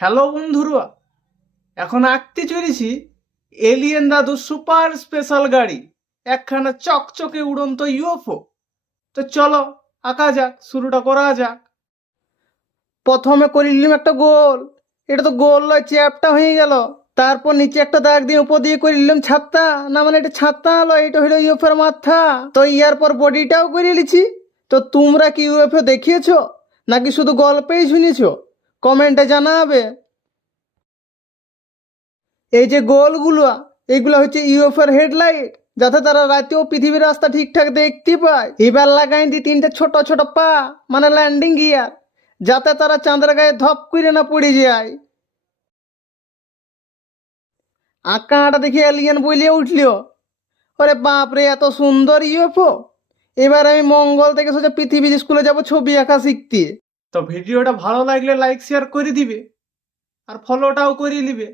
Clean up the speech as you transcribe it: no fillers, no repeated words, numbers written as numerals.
Hello বন্ধুরা, এখন আঁকতে চলেছি এলিয়েন দাদু সুপার স্পেশাল গাড়ি, একখানা চকচকে উড়ন্ত ইউএফও। তো চলো আঁকা যাক, শুরুটা করা যাক। প্রথমে করে নিলাম একটা গোল। এটা তো গোল নয়, চ্যাপটা হয়ে গেল। তারপর নিচে একটা দাগ দিয়ে উপর দিয়ে করে নিলাম ছাতা। না মানে এটা ছাতা হলো, এটা হলো ইউএফওর মাথা। তো ইয়ার পর বডিটাও করে নিয়েছি। তো তোমরা কি ইউএফও দেখিয়েছো নাকি শুধু গল্পেই শুনেছো? কমেন্টে জানাবে। এই যে গোলগুলো, এইগুলো হচ্ছে ইউএফওর হেডলাইট, যাতে তারা রাতেও পৃথিবীর রাস্তা ঠিকঠাক দেখতে পায়। এবার লাগাই দি তিনটে ছোট ছোট পা, মানে ল্যান্ডিং গিয়ার, যাতে তারা চাঁদের গায়ে ধপ করে না পড়ে যায়। আঁকাটা দেখে এলিয়েন বলিয়ে উঠলিও, ওরে বাপরে এত সুন্দর ইউএফও! এবার আমি মঙ্গল থেকে সোজা পৃথিবীর স্কুলে যাব ছবি আঁকা শিখতে। তো ভিডিওটা ভালো লাগলে লাইক শেয়ার করে দিবে, আর ফলোটাও করে নিবে।